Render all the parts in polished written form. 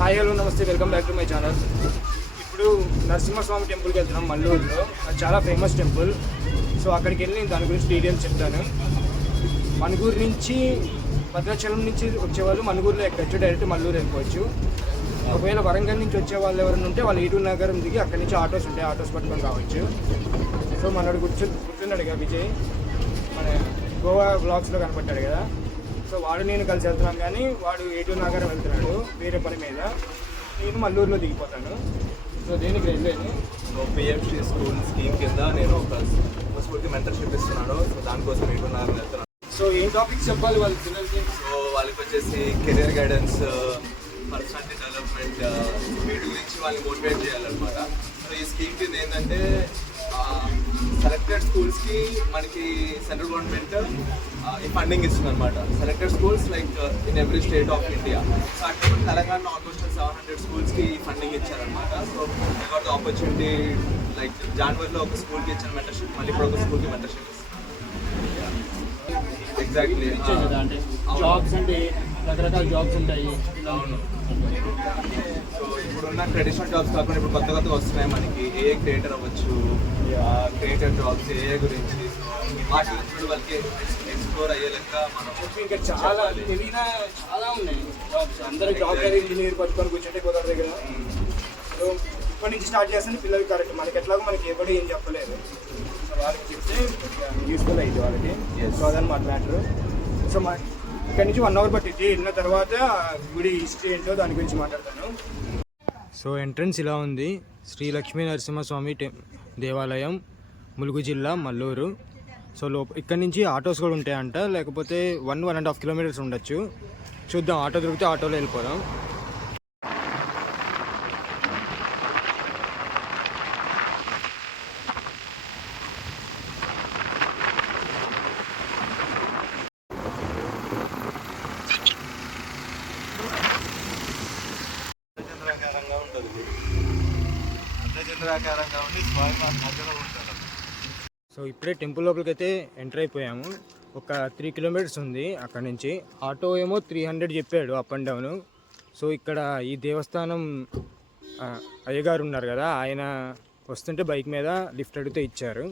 Hi hello నమస్తే, welcome back to my channel. ఇప్పుడు నరసింహస్వామి టెంపుల్కి వెళ్తున్నాం మల్లూరులో. అది చాలా ఫేమస్ టెంపుల్. సో అక్కడికి వెళ్ళి దాని గురించి డీటెయిల్స్ చెప్తాను. మణుగూరు నుంచి భద్రాచలం నుంచి వచ్చేవాళ్ళు మణుగూరులో ఎక్కచ్చు, డైరెక్ట్ మల్లూరు వెళ్ళిపోవచ్చు. ఒకవేళ వరంగల్ నుంచి వచ్చే వాళ్ళు ఎవరైనా ఉంటే వాళ్ళు ఈటూరు నగరం దిగి అక్కడి నుంచి ఆటోస్ ఉంటాయి, ఆటోస్ పట్టుకొని రావచ్చు. సో మనడు కూర్చున్నాడు కదా విజయ్, మన గోవా బ్లాగ్స్లో కనపడ్డాడు కదా. సో వాడు నేను కలిసి వెళ్తున్నాను, కానీ వాడు ఈటూరు నగరం వెళ్తున్నాడు వేరే పని మీద. నేను మల్లూరులో దిగిపోతాను. సో దేనికి వెళ్ళాను, పిఎంసి స్కూల్ స్కీమ్ కింద నేను ఒక స్కూల్కి మెంటర్షిప్ ఇస్తున్నాను. సో దానికోసం ఈటూరు నగరం వెళ్తున్నాను. సో ఏం టాపిక్స్ చెప్పాలి వాళ్ళ పిల్లలకి? సో వాళ్ళకి వచ్చేసి కెరీర్ గైడెన్స్, పర్సనాలిటీ డెవలప్మెంట్, వీటి గురించి వాళ్ళని మోటివేట్ చేయాలన్నమాట. సో ఈ స్కీమ్ కింద ఏంటంటే సెలెక్టెడ్ స్కూల్స్కి మనకి సెంట్రల్ గవర్నమెంట్ ఈ ఫండింగ్ ఇస్తుంది అనమాట. Selected schools like in every state of India. So అట్లా తెలంగాణ ఆల్మోస్ట్ 700 స్కూల్స్కి ఫండింగ్ ఇచ్చారనమాట. So got the opportunity, like జనవరిలో ఒక స్కూల్కి ఇచ్చిన మెంటర్షిప్, మళ్ళీ ఇప్పుడు ఒక స్కూల్కి మెంటర్షిప్ ఇస్తుంది. ఎగ్జాక్ట్లీ. జాబ్స్ అంటే రకరకాల జాబ్స్ ఉంటాయి. అవును. సో ఇప్పుడున్న ట్రెడిషనల్ జాబ్స్ కాకుండా ఇప్పుడు కొత్తగా వస్తున్నాయి మనకి. ఏఏ క్రియేటర్ అవ్వచ్చు, క్రియేటర్ జాబ్స్ ఏఏ గురించి. వాటి గురించి వాళ్ళకి ఎక్స్ప్లోర్ అయ్యే లెక్క మనం ఇంకా చాలా తెలియన చాలా ఉన్నాయి జాబ్స్. అందరూ జాబ్ ఇంజనీర్ పట్టుకొని కూర్చుంటే కుదర దగ్గర. సో ఇప్పటి నుంచి స్టార్ట్ చేస్తే పిల్లలకి కరెక్ట్. మనకి ఎట్లాగో మనకి ఎప్పుడు ఏం చెప్పలేదు, వాళ్ళకి చెప్తే యూస్ఫుల్ అయ్యింది వాళ్ళకి. సో అదనమాట మ్యాటర్. సో మా ఇక్కడ నుంచి 1 అవర్ పట్టింది. వెళ్ళిన తర్వాత గుడి హిస్టరీ ఏంటో దాని గురించి మాట్లాడతాను. సో ఎంట్రన్స్ ఇలా ఉంది. శ్రీ లక్ష్మీ నరసింహస్వామి దేవాలయం, ములుగు జిల్లా, మల్లూరు. సో ఇక్కడ నుంచి ఆటోస్ కూడా ఉంటాయంట, లేకపోతే 1.5 కిలోమీటర్స్ ఉండొచ్చు. చూద్దాం, ఆటో దొరికితే ఆటోలో వెళ్ళిపోదాం. సో ఇప్పుడే టెంపుల్ లోపలికి అయితే ఎంటర్ అయిపోయాము. ఒక 3 కిలోమీటర్స్ ఉంది అక్కడ నుంచి. ఆటో ఏమో 300 చెప్పాడు అప్ అండ్ డౌన్. సో ఇక్కడ ఈ దేవస్థానం అయ్యగారు ఉన్నారు కదా, ఆయన వస్తుంటే బైక్ మీద లిఫ్ట్ అడిగితే ఇచ్చారు.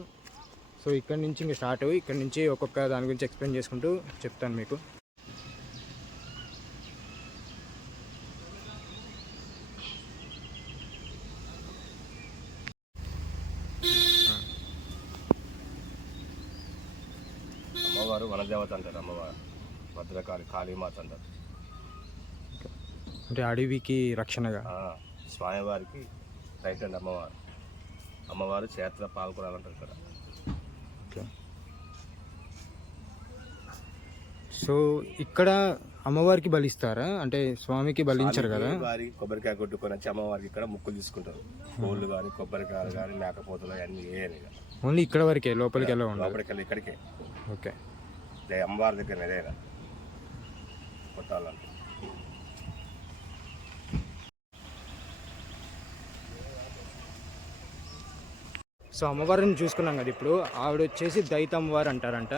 సో ఇక్కడ నుంచి ఇంకా స్టార్ట్. ఇక్కడ నుంచి ఒక్కొక్క దాని గురించి ఎక్స్ప్లెయిన్ చేసుకుంటూ చెప్తాను మీకు. అమ్మవారు వనదేవత అంటారు, అమ్మవారు భద్రకాళి, కాళీమాత అంటారు. అంటే అడవికి రక్షణగా స్వామివారికి రైట్ అండి అమ్మవారు. అమ్మవారు క్షేత్ర పాల్గొనాలంటారు ఇక్కడ. సో ఇక్కడ అమ్మవారికి బలిస్తారా? అంటే స్వామికి బలించారు కదా. వారికి కొబ్బరికాయ కొట్టుకొని వచ్చి అమ్మవారికి ఇక్కడ ముక్కులు తీసుకుంటారు. కోళ్ళు కానీ, కొబ్బరికాయలు కానీ, మేకపోతులు అన్నీ వేయాలి. ఓన్లీ ఇక్కడ వరకే, లోపలికి ఎలా ఉండాలి? లోపలికి వెళ్ళి ఇక్కడికే. ఓకే. అమ్మవారి దగ్గర ఏదైనా కొట్టాలంటే. సో అమ్మవారిని చూసుకున్నాం కదా ఇప్పుడు. ఆవిడ వచ్చేసి దైత అమ్మవారు అంటారంట,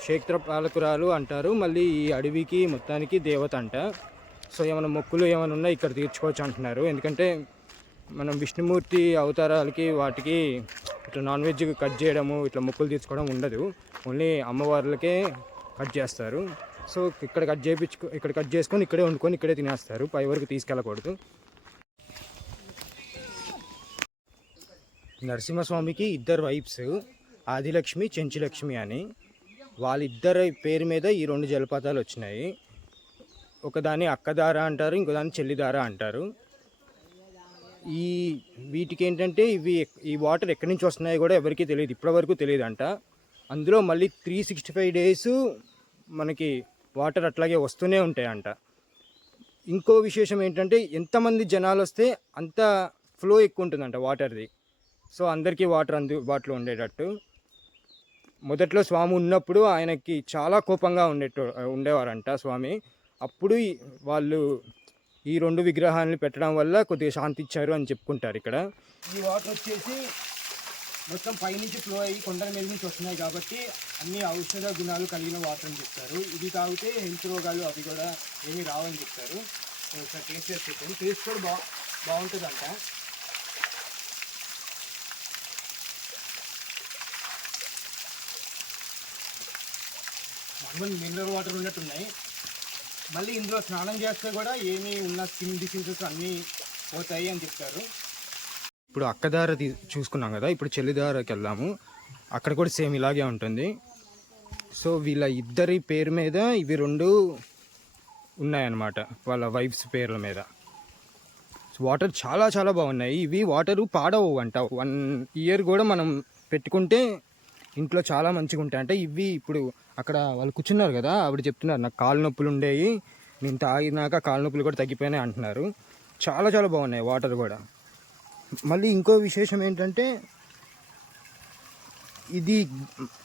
క్షేత్ర పాలకురాలు అంటారు, మళ్ళీ ఈ అడవికి మొత్తానికి దేవత అంట. సో ఏమైనా మొక్కులు ఏమైనా ఉన్నా ఇక్కడ తీర్చుకోవచ్చు అంటున్నారు. ఎందుకంటే మనం విష్ణుమూర్తి అవతారాలకి వాటికి ఇట్లా నాన్ వెజ్ కట్ చేయడము, ఇట్లా మొక్కులు తీర్చుకోవడం ఉండదు. ఓన్లీ అమ్మవార్లకే కట్ చేస్తారు. సో ఇక్కడ కట్ చేసుకొని ఇక్కడే వండుకొని ఇక్కడే తినేస్తారు, పై వరకు తీసుకెళ్ళకూడదు. నరసింహస్వామికి 2 వైఫ్స్, ఆదిలక్ష్మి, చెంచులక్ష్మి అని. వాళ్ళిద్దరి పేరు మీద ఈ 2 జలపాతాలు వచ్చినాయి. ఒకదాన్ని అక్కదార అంటారు, ఇంకోదాన్ని చెల్లిదార అంటారు. వీటికి ఏంటంటే ఈ వాటర్ ఎక్కడి నుంచి వస్తున్నాయో కూడా ఎవరికీ తెలియదు, ఇప్పటివరకు తెలియదు అంట. అందులో మళ్ళీ 365 డేస్ మనకి వాటర్ అట్లాగే వస్తూనే ఉంటాయంట. ఇంకో విశేషం ఏంటంటే ఎంతమంది జనాలు వస్తే అంత ఫ్లో ఎక్కువ ఉంటుందంట వాటర్ది. సో అందరికీ వాటర్ అందుబాటులో ఉండేటట్టు. మొదట్లో స్వామి ఉన్నప్పుడు ఆయనకి చాలా కోపంగా ఉండేవారంట స్వామి. అప్పుడు వాళ్ళు ఈ 2 విగ్రహాలను పెట్టడం వల్ల కొద్దిగా శాంతి ఇచ్చారు అని చెప్పుకుంటారు ఇక్కడ. ఈ వాటర్ వచ్చేసి మొత్తం పైనుంచి ఫ్లో అయ్యి కొండల మీద నుంచి వస్తున్నాయి కాబట్టి అన్ని ఔషధ గుణాలు కలిగిన వాటర్ అని చెప్తారు. ఇది తాగితే హెల్త్ రోగాలు అవి కూడా ఏమీ రావని చెప్తారు. ఒకసారి టేస్ట్ చేసి చూద్దాం. టేస్ట్ కూడా బాగుంటుందంట. నార్మల్ మినరల్ వాటర్ ఉన్నట్టున్నాయి. మళ్ళీ ఇందులో స్నానం చేస్తే కూడా ఏమీ ఉన్న స్కిన్ డిసీజెస్ అన్నీ పోతాయి అని చెప్తారు. ఇప్పుడు అక్కదార చూసుకున్నాం కదా, ఇప్పుడు చెల్లిదారకి వెళ్దాము. అక్కడ కూడా సేమ్ ఇలాగే ఉంటుంది. సో వీళ్ళ ఇద్దరి పేరు మీద ఇవి 2 ఉన్నాయన్నమాట, వాళ్ళ వైఫ్స్ పేర్ల మీద. వాటర్ చాలా చాలా బాగున్నాయి. ఇవి వాటరు పాడవు అంట. 1 ఇయర్ కూడా మనం పెట్టుకుంటే ఇంట్లో చాలా మంచిగా ఉంటాయి. అంటే ఇవి ఇప్పుడు అక్కడ వాళ్ళు కూర్చున్నారు కదా, ఆవిడ చెప్తున్నారు నాకు కాలు నొప్పులు ఉండేవి, నేను తాగినాక కాలు నొప్పులు కూడా తగ్గిపోయినాయి అంటున్నారు. చాలా చాలా బాగున్నాయి వాటర్ కూడా. మళ్ళీ ఇంకో విశేషం ఏంటంటే, ఇది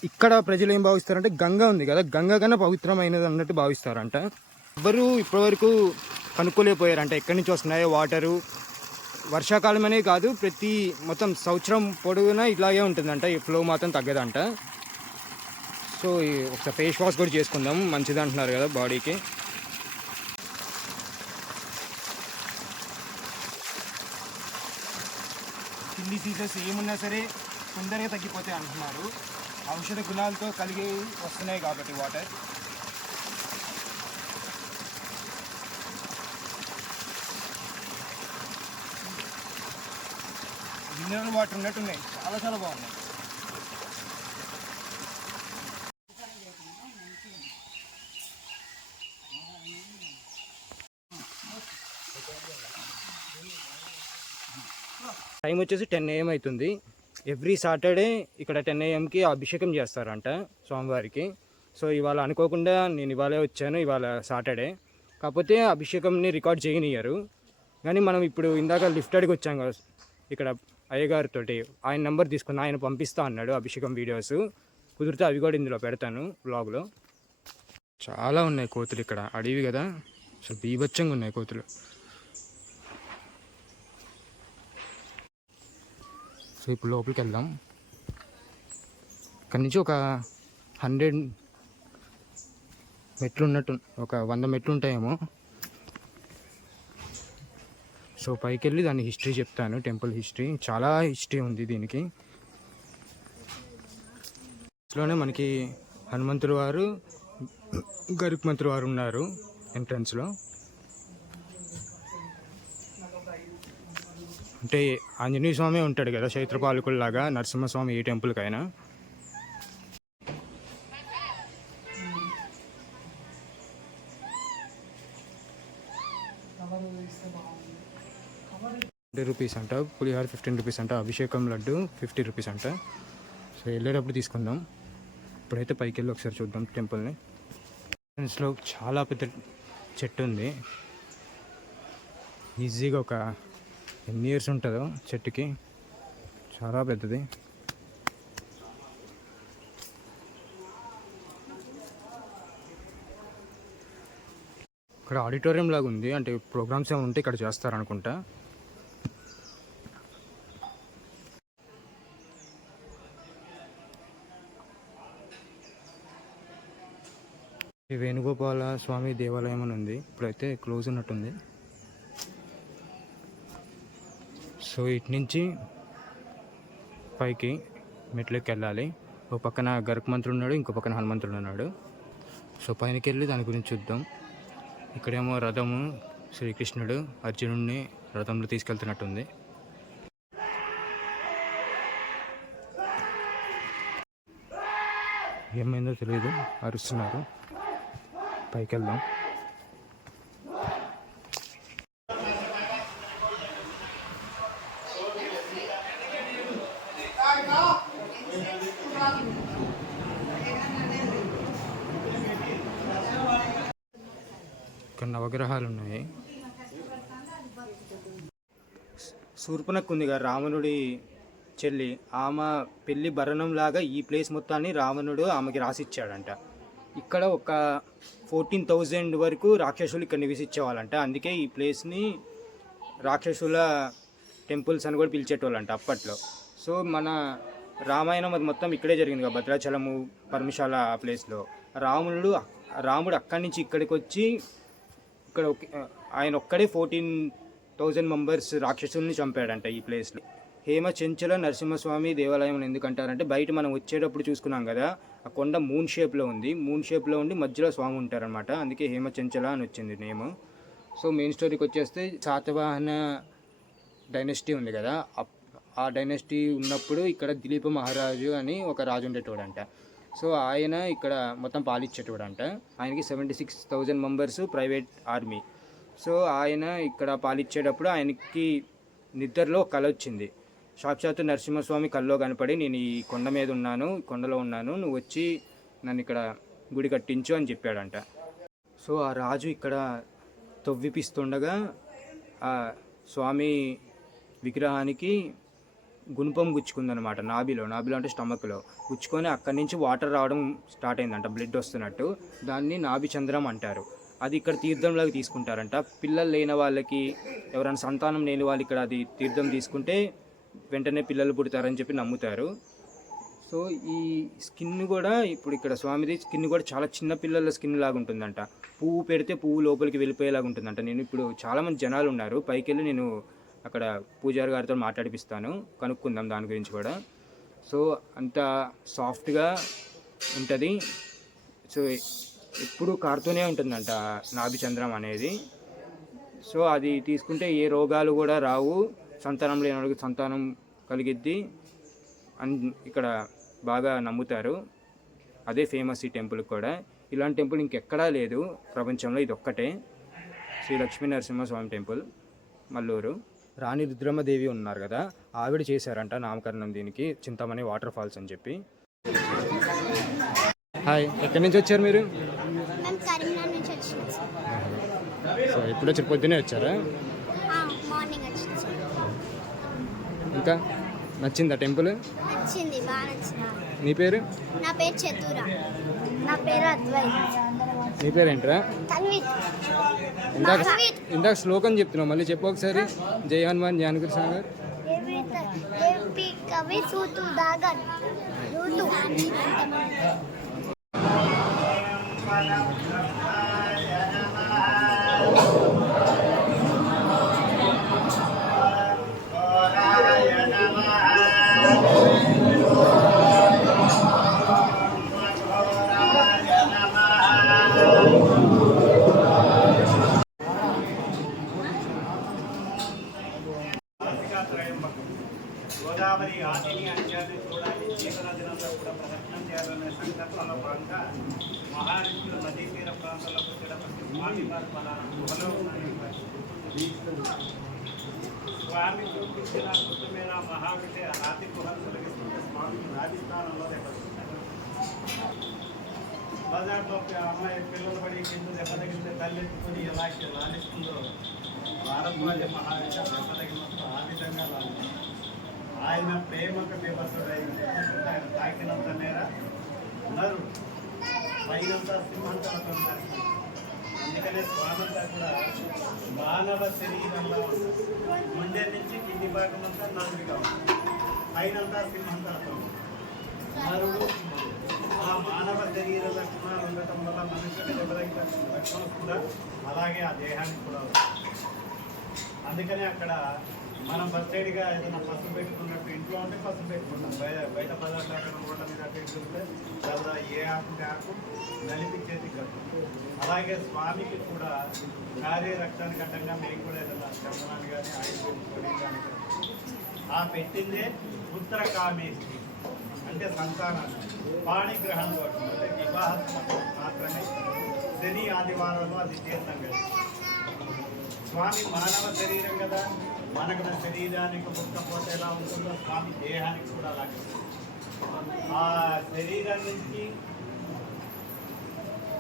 ఇక్కడ ప్రజలు ఏం భావిస్తారంటే, గంగ ఉంది కదా, గంగ కన్నా పవిత్రమైనది అన్నట్టు భావిస్తారంట. ఎవరు ఇప్పటివరకు కనుక్కోలేకపోయారంట ఎక్కడి నుంచి వస్తున్నాయో వాటరు. వర్షాకాలం అనే కాదు, మొత్తం సంవత్సరం పొడవునా ఇలాగే ఉంటుందంట, ఈ ఫ్లో మాత్రం తగ్గదంట. సో ఒకసారి ఫేస్ వాష్ కూడా చేసుకుందాం, మంచిది అంటున్నారు కదా బాడీకి. స్కిన్ డిసీజెస్ ఏమున్నా సరే తొందరగా తగ్గిపోతాయి అంటున్నారు. ఔషధ గుణాలతో కలిగి వస్తున్నాయి కాబట్టి వాటర్. మినరల్ వాటర్ ఉన్నట్టున్నాయి, చాలా చాలా బాగున్నాయి. టైం వచ్చేసి 10 AM అవుతుంది. ఎవ్రీ సాటర్డే ఇక్కడ 10 AMకి అభిషేకం చేస్తారంట స్వామివారికి. సో ఇవాళ అనుకోకుండా నేను ఇవాళే వచ్చాను, ఇవాళ సాటర్డే. కాకపోతే అభిషేకంని రికార్డ్ చేయనియ్యారు. కానీ మనం ఇప్పుడు ఇందాక లిఫ్ట్ అడిగి వచ్చాం కదా ఇక్కడ అయ్యగారితో, ఆయన నెంబర్ తీసుకుని ఆయన పంపిస్తా అన్నాడు అభిషేకం వీడియోస్. కుదిరితే అవి కూడా ఇందులో పెడతాను వ్లాగ్లో. చాలా ఉన్నాయి కోతులు ఇక్కడ, అడవి కదా, అసలు బీభత్సంగా ఉన్నాయి కోతులు. సో ఇప్పుడు లోపలికి వెళ్దాం. ఇక్కడ నుంచి ఒక 100 మెట్లు ఉన్నట్టు, ఒక 100 మెట్లు ఉంటాయేమో. సో పైకి వెళ్ళి దాని హిస్టరీ చెప్తాను, టెంపుల్ హిస్టరీ. చాలా హిస్టరీ ఉంది దీనికి. ఇందులోనే మనకి హనుమంతుడు వారు, గరుత్మంతుడు వారు ఉన్నారు ఎంట్రన్స్లో. అంటే ఆంజనేయ స్వామి ఉంటాడు కదా చైత్రపాలకుల్లాగా, నరసింహస్వామి ఏ టెంపుల్కైనా. ₹50 అంట, పులిహార 15 రూపీస్ అంట, అభిషేకం లడ్డు 50 రూపీస్ అంట. సో వెళ్ళేటప్పుడు తీసుకుందాం. ఇప్పుడైతే పైకి వెళ్ళి ఒకసారి చూద్దాం టెంపుల్ని. ఎంట్రన్స్లో చాలా పెద్ద చెట్టు ఉంది. ఈజీగా ఒక ఎన్ని ఇయర్స్ ఉంటుందో చెట్టుకి, చాలా పెద్దది. ఇక్కడ ఆడిటోరియం లాగా ఉంది, అంటే ప్రోగ్రామ్స్ ఏమైనా ఉంటే ఇక్కడ చేస్తారనుకుంటా. ఈ వేణుగోపాల స్వామి దేవాలయం అని ఉంది, ఇప్పుడైతే క్లోజ్ ఉన్నట్టుంది. సో ఇటు నుంచి పైకి మెట్లకి వెళ్ళాలి. ఒక పక్కన గరుత్మంతుడు ఉన్నాడు, ఇంకో పక్కన హనుమంతుడు ఉన్నాడు. సో పైనకి వెళ్ళి దాని గురించి చూద్దాం. ఇక్కడేమో రథము, శ్రీకృష్ణుడు అర్జునుడిని రథంలో తీసుకెళ్తున్నట్టుంది. ఏమైందో తెలియదు, అరుస్తున్నారు. పైకి వెళ్దాం. ఇక్కడ నవగ్రహాలు ఉన్నాయి. శూర్పణఖ ఉంది కదా రావణుడి చెల్లి, ఆమె పెళ్లి భరణం లాగా ఈ ప్లేస్ మొత్తాన్ని రావణుడు ఆమెకి రాసిచ్చాడంట. ఇక్కడ ఒక 14,000 వరకు రాక్షసులు ఇక్కడ నివసించేవాళ్ళంట. అందుకే ఈ ప్లేస్ని రాక్షసుల టెంపుల్స్ అని కూడా పిలిచేటోళ్ళంట అప్పట్లో. సో మన రామాయణం అది మొత్తం ఇక్కడే జరిగింది కదా, భద్రాచలము, పరమశాల ఆ ప్లేస్లో. రాముడు అక్కడి నుంచి ఇక్కడికి వచ్చి ఇక్కడ ఆయన ఒక్కడే 14,000 మెంబర్స్ రాక్షసుల్ని చంపాడంట ఈ ప్లేస్లో. హేమచెంచల నరసింహస్వామి దేవాలయం అని ఎందుకంటారంటే, బయట మనం వచ్చేటప్పుడు చూసుకున్నాం కదా, ఆ కొండ మూన్ షేప్లో ఉంది, మూన్ షేప్లో ఉండి మధ్యలో స్వామి ఉంటారనమాట, అందుకే హేమచెంచల అని వచ్చింది నేమ్. సో మెయిన్ స్టోరీకి వచ్చేస్తే, శాతవాహన డైనెస్టీ ఉంది కదా, ఆ డైనెస్టీ ఉన్నప్పుడు ఇక్కడ దిలీప మహారాజు అని ఒక రాజు ఉండేటోడంట. సో ఆయన ఇక్కడ మొత్తం పాలిచ్చేటోడంట. ఆయనకి 76,000 మెంబర్స్ ప్రైవేట్ ఆర్మీ. సో ఆయన ఇక్కడ పాలిచ్చేటప్పుడు ఆయనకి నిద్రలో కల వచ్చింది. సాక్షాత్తు నరసింహస్వామి కల్లో కనపడి, నేను ఈ కొండ మీద ఉన్నాను, కొండలో ఉన్నాను, నువ్వు వచ్చి నన్ను ఇక్కడ గుడి కట్టించు అని చెప్పాడంట. సో ఆ రాజు ఇక్కడ తవ్విపిస్తుండగా ఆ స్వామి విగ్రహానికి గుణపం గుచ్చుకుందనమాట, నాభిలో అంటే స్టమక్లో గుచ్చుకొని అక్కడి నుంచి వాటర్ రావడం స్టార్ట్ అయిందంట, బ్లడ్ వస్తున్నట్టు. దాన్ని నాభి చంద్రం అంటారు. అది ఇక్కడ తీర్థంలాగా తీసుకుంటారంట. పిల్లలు లేని వాళ్ళకి, ఎవరైనా సంతానం లేని వాళ్ళు ఇక్కడ అది తీర్థం తీసుకుంటే వెంటనే పిల్లలు పుడతారని చెప్పి నమ్ముతారు. సో ఈ స్కిన్ కూడా, ఇప్పుడు ఇక్కడ స్వామిది స్కిన్ కూడా చాలా చిన్న పిల్లల స్కిన్ లాగా ఉంటుందంట. పువ్వు పెడితే పువ్వు లోపలికి వెళ్ళిపోయేలాగా ఉంటుందంట. నేను ఇప్పుడు చాలామంది జనాలు ఉన్నారు, పైకి వెళ్ళి నేను అక్కడ పూజారి గారితో మాట్లాడిపిస్తాను, కనుక్కుందాం దాని గురించి కూడా. సో అంత సాఫ్ట్గా ఉంటుంది. సో ఎప్పుడు కారుతూనే ఉంటుందంట నాభిచంద్రం అనేది. సో అది తీసుకుంటే ఏ రోగాలు కూడా రావు, సంతానం లేని వాళ్ళకి సంతానం కలిగిద్ది అని ఇక్కడ బాగా నమ్ముతారు. అదే ఫేమస్ ఈ టెంపుల్ కూడా. ఇలాంటి టెంపుల్ ఇంకెక్కడా లేదు ప్రపంచంలో, ఇది ఒక్కటే. శ్రీ లక్ష్మీ నరసింహస్వామి టెంపుల్, మల్లూరు. రాణి రుద్రమ్మదేవి ఉన్నారు కదా, ఆవిడ చేశారంట నామకరణం దీనికి, చింతామణి వాటర్ ఫాల్స్ అని చెప్పి. హాయ్, ఎక్కడి నుంచి వచ్చారు మీరు? సో ఇప్పుడు వచ్చి పొద్దునే వచ్చారా? ఇంకా నచ్చిందా టెంపుల్? నచ్చింది, బాగా నచ్చింది. నీ పేరు? నా పేరు చతురా. నా పేరు అద్వైత్. నీ పేరేంట్రా? తన్విత్. ఇందాక శ్లోకం చెప్తున్నావు, మళ్ళీ చెప్పు ఒకసారి. జై హనుమాన్ జ్ఞానగురు సాగర్. కవి సూతు దాగన్ రూతు. గోదావరి ఆదిని అంత్యాన్ని చూడాలి, జీవన దినంలో కూడా ప్రదక్షిణం చేయాలనే సంకల్పంలో భాగంగా మహారాష్ట్ర నదీ తీర ప్రాంతాల్లో స్వామి గుహలో ఉన్నాయి. స్వామి చూపించిన కృతమైన మహావిషయ రాతి గుహను తొలగిస్తుంటే స్వామి రాజస్థానంలో దెబ్బతింటారు. బజార్లో అమ్మాయి పిల్లలు పడి కింద దెబ్బతగిలితే తల్లెత్తుకొని ఎలా లాలిస్తుందో భారద్వాజ మహావిషయ దెబ్బతగిలినప్పుడు ఆ విధంగా లాలిస్తుంది. ఆయన ప్రేమకు వివసుడైంది. ఆయన తాకినంత నేర నరు పైనంతా సింహంతలతో ఉంటారు. అందుకనే స్వామంతా కూడా మానవ శరీరంలో ఉంటుంది. గుండె నుంచి కింది భాగం అంతా నరుడిగా ఉంటుంది, పైనంతా సింహంతలతో నరుడు. ఆ మానవ శరీర లక్షణాలు ఉండటం వల్ల మనుషులకు ఎవరైతే లక్షణం కూడా అలాగే ఆ దేహానికి కూడా ఉంటుంది. అందుకనే అక్కడ మనం బస్టైడ్గా ఏదైనా పసుపు పెట్టుకున్నట్టు ఇంట్లో ఉంటే పసుపు పెట్టుకుంటాం, బయట పదార్థాలు రోడ్ల మీద పెట్టుకుంటే చాలా ఏ ఆకుంటే ఆకు నలిపి చేతికి కట్టు. అలాగే స్వామికి కూడా కార్య రక్తానికి అడ్డంగా మేము కూడా ఏదైనా చందనాన్ని కానీ ఆయిల్ పెట్టుకొని కానీ ఆ పెట్టిందే పుత్ర కామేష్టి అంటే సంతానాన్ని, పాణిగ్రహంతో అంటే వివాహాత్మకం మాత్రమే శని ఆదివారంలో అది చేస్తాం కదా. స్వామి మానవ శరీరం కదా, మనకు శరీరానికి పుట్టపోతే ఎలా ఉంటుందో స్వామి దేహానికి కూడా అలాగే. ఆ శరీరం నుంచి,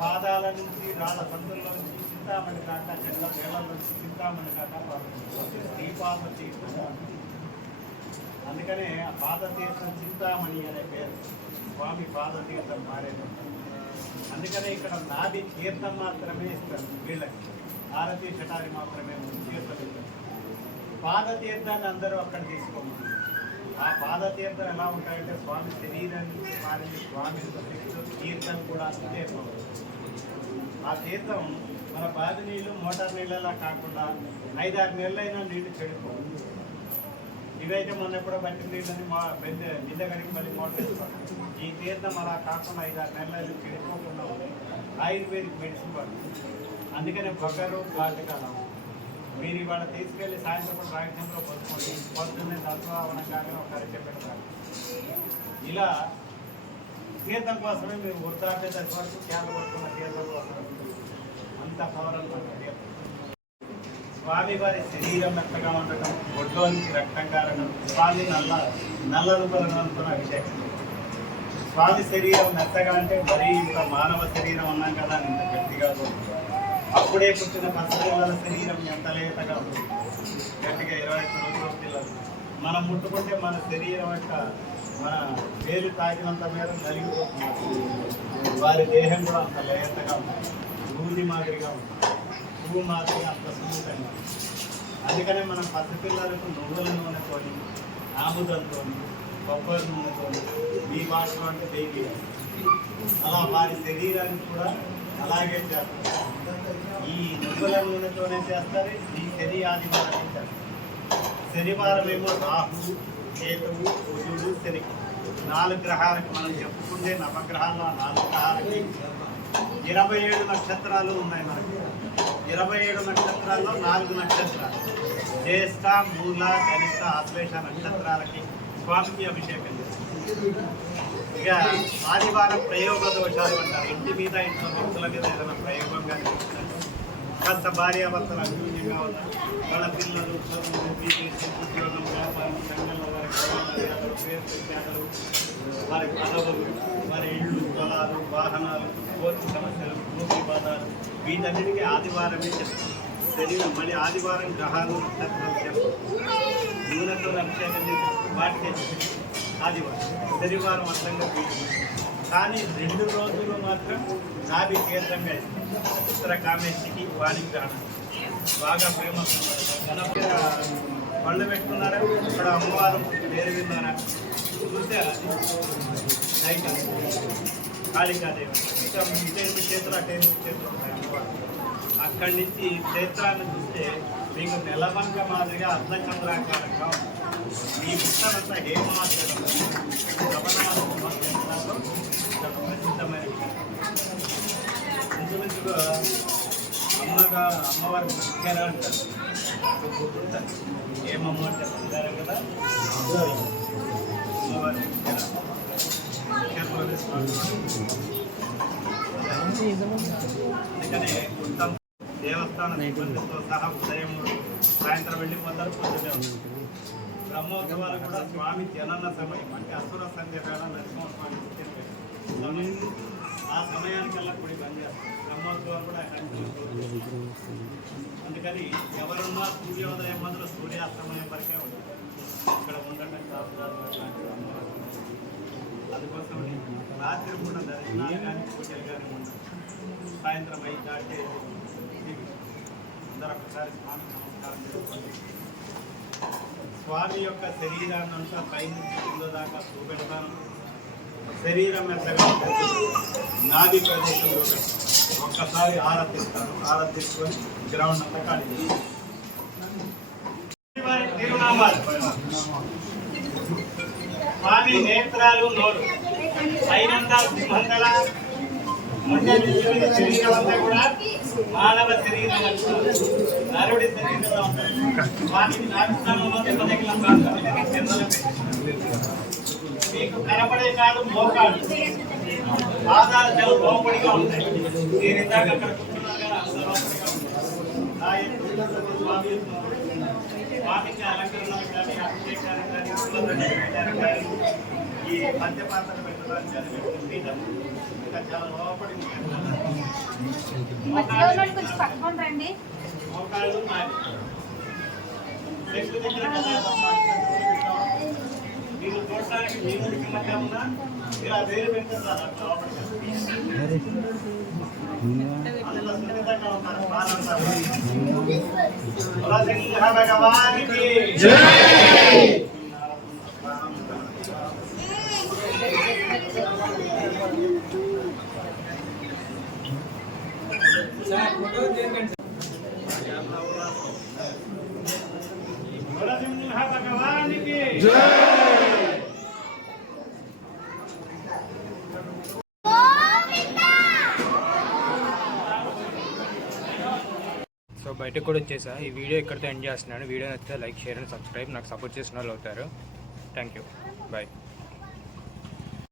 పాదాల నుంచి, రాళ్ళ సందుల్లో నుంచి, చింతామణి కాక చెట్ల వేళ నుంచి చింతామణి కాక దీపావతి. అందుకనే ఆ పాదతీర్థం చింతామణి అనే పేరు, స్వామి పాదతీర్థం మారేది. అందుకనే ఇక్కడ నాది తీర్థం మాత్రమే ఇస్తారు వీళ్ళకి, హారతి చటారి మాత్రమే తీర్థం ఇస్తారు. పాదతీర్థాన్ని అందరూ అక్కడ తీసుకోమన్నారు. ఆ పాదతీర్థం ఎలా ఉంటాయంటే స్వామి శరీరాన్ని మారింది, స్వామి తీర్థం కూడా అంతే. ఆ తీర్థం మన బావి నీళ్ళు మోటార్ నీళ్ళలా కాకుండా 5-6 నెలలైనా నీళ్లు చెడిపోవు. ఇవైతే మొన్న ఎప్పుడో బట్టి నీళ్ళని మా బిందె కడిగి మళ్ళీ మోటార్ వేసుకోవాలి. ఈ తీర్థం అలా కాకుండా 5-6 నెలలు చెడిపోకుండా ఆయుర్వేదిక్ మెడిసిన్ పడుతుంది. అందుకనే బొగ్గరు కాటకాలం మీరు ఇవాళ తీసుకెళ్ళి సాయంత్రం రాయటంలో పడుకోండి. పొద్దున్నే తత్వావనం కానీ ఒక అరికె పెడతారు. ఇలా తీర్థం కోసమే మీరు వృద్ధాప్య దశ వరకు కేరళ పడుతున్న తీర్థం కోసం అంత పవర్ అనమాట తీర్థం. స్వామివారి శరీరం మెత్తగా ఉండటం, ఒడ్లోనికి రక్తం కారడం, స్వామి నల్ల రుపలతో అభిషేకం. స్వామి శరీరం మెత్తగా అంటే మరీ ఇంత మానవ శరీరం ఉన్నాం కదా అని ఇంత గట్టిగా అప్పుడే పుట్టిన పసిపిల్లల శరీరం ఎంత లేతగా ఉంటుంది. గట్టిగా 21 రోజుల పిల్లలు మనం ముట్టుకుంటే మన శరీరం యొక్క మన వేలు తాకినంత మీద నలిగిపోతుంది. వారి దేహం కూడా అంత లేతగా ఉంటుంది, దూది మాదిరిగా ఉంటుంది, పువ్వు మాదిరిగా అంత సున్నితంగా. అందుకనే మనం పసిపిల్లలకు నువ్వుల నూనెతోని, ఆముదంతో, కొబ్బరి నూనెతోని, ఈ వాటర్ అంటే డైలీ అలా వారి శరీరానికి కూడా అలాగే చేస్తారు. ఈ నువ్వుల నూనెతోనే చేస్తారు. ఈ శని ఆదివారం చేస్తారు. శనివారం ఏమో రాహు, కేతువు, కుజుడు, శని 4 గ్రహాలకు మనం చెప్పుకుంటే నవగ్రహాల్లో 4 గ్రహాలకి 27 నక్షత్రాలు ఉన్నాయి. మనకి 27 నక్షత్రాల్లో 4 నక్షత్రాలు జ్యేష్ఠ, మూల, ధనిష్ట, ఆశ్లేష నక్షత్రాలకి స్వామికి అభిషేకం చేస్తారు. ఇక ఆదివారం ప్రయోగ దోషాలు అంటారు. ఇంటి మీద ఇంట్లో వ్యక్తుల మీద ఏదైనా ప్రయోగం కానీ కాస్త భార్యాభర్తలు అభివృద్ధిగా ఉన్నారు, వాళ్ళ పిల్లలు చదువు, బిజినెస్, ఉద్యోగం, వ్యాపారం, సంఘంలో వారి గౌరవాలు, పేరు ప్రఖ్యాతలు, వారి పదవులు, వారి ఇళ్ళు, పొలాలు, వాహనాలు, కోర్టు సమస్యలు, భూ వివాదాలు, వీటన్నిటికీ ఆదివారమే చెప్తాం. శరీరం మళ్ళీ ఆదివారం గ్రహాలు నక్షత్రాలు చెప్తాం. నూనెతో అభిషేకం చేసి వాటికే ఆదివారం, శనివారం అర్థంగా పీఠం. కానీ 2 రోజులు మాత్రం నాభి తీర్థంగా ఇస్తాం. ఉత్తర కామేశ్వరికి వాణిగ్రహణం బాగా ఫేమస్. పళ్ళు పెట్టుకున్నారా? ఇక్కడ అమ్మవారు పేరు విన్నారా? చూసారా? కాళికాదేవి. ఇంకా ఇటేమి చేతులు అటేమి చేతులు ఉంటాయి అమ్మవారు. అక్కడి నుంచి క్షేత్రాన్ని చూస్తే మీకు నెలవంక మాదిరిగా అర్ధచంద్రాకారంగా ఉంటుంది. ఈ పుస్తకంతా హేమాచలం ప్రసిద్ధమైన ఇంచుమించుగా అమ్మవారి ముఖ్యంగా అంటారు. ఏమమ్మ అంటే అంటారు కదా, అమ్మవారి అందుకనే మొత్తం దేవస్థాన సిబ్బందితో సహా ఉదయం సాయంత్రం వెళ్ళి మొదలు పొద్దునే ఉంటుంది. బ్రహ్మోత్సవాలు కూడా స్వామి జనన సమయం అంటే అసుర సంధ్య వేళ నరసింహస్వామి సమయం. ఆ సమయానికల్లా కూడా బంద్ చేస్తారు. బ్రహ్మోత్సవాలు కూడా అందుకని ఎవరున్నా సూర్యోదయం మొదలు సూర్యాస్తమయం వరకే ఉంటుంది. ఇక్కడ ఉండటం కాదు. అందుకోసం రాత్రి కూడా దర్శనాలు కానీ పూజలు కానీ ఉండవు. సాయంత్రం 5 దాటే అందరూ ఒకసారి స్వామి నమస్కారం చేసుకోండి. స్వామి యొక్క శరీరాన్ని అంతా పైనుంచి కింద దాకా చూపెడతాను. శరీరం ఎంతగా నాది ప్రదేశంలో ఒక్కసారి ఆరాధిస్తాను. ఆరాధించుకొని గ్రౌండ్ అంతా ఖాళీ. తిరునామాలు స్వామి నేత్రాలు, నోరు, పైనంతా సింహంతల శరీరం అంతా కూడా మానవ శరీరం నరుడి శరీరంలో ఉంటాయి. వాటిని మీకు కనపడే కాదు మోకాళ్ళు, పాదాలు చాలా లోపడిగా ఉంటాయి. నేను ఇందాక అక్కడ కూర్చున్నాను కానీ అంత లోపడిగా ఉంటాయి. స్వామికి అలంకరణలు కానీ అభిషేకానికి కానీ పెట్టడానికి కానీ ఈ మద్యపాత్రలు పెట్టడానికి కానీ పీఠం ఇంకా చాలా లోపడి మోకాళ్ళు మీరు చూడటానికి దేవుడికి మధ్య ఉన్నా ఇలా వేలు పెట్టారు అందులో సున్నితంగా ఉంటారు. భగవానికి నరసింహ భగవానికి సో బయటకు కూడా వచ్చేసా. ఈ వీడియో ఇక్కడితో ఎండ్ చేస్తున్నాను. వీడియో నచ్చితే లైక్, షేర్ అండ్ సబ్స్క్రైబ్. నాకు సపోర్ట్ చేసిన వాళ్ళు అవుతారు. Thank you. బాయ్.